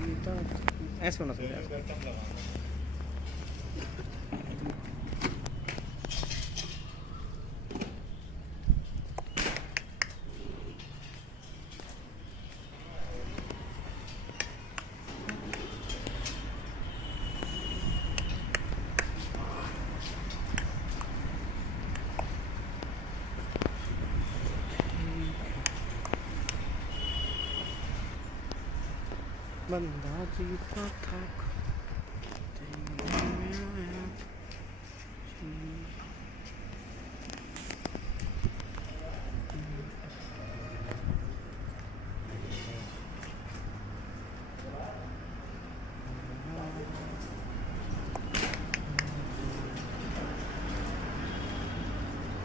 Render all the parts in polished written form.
जीता था। ऐसे होना चाहिए। बंदा जीता था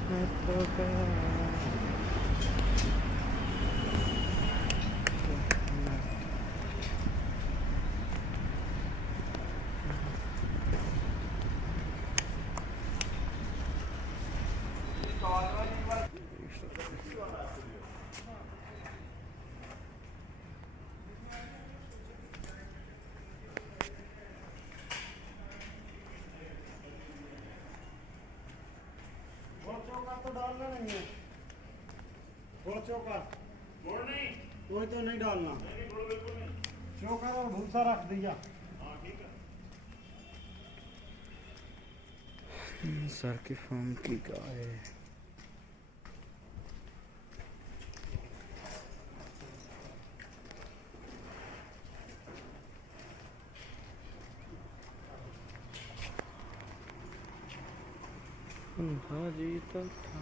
मैं तो गया। तो डालना नहीं है, गुड़ चोकर गुड़ नहीं, कोई तो नहीं डालना, गुड़ बिल्कुल नहीं, चोकर और भूसा रख दिया। हाँ ठीक है। सर की फार्म की गाय जीता था।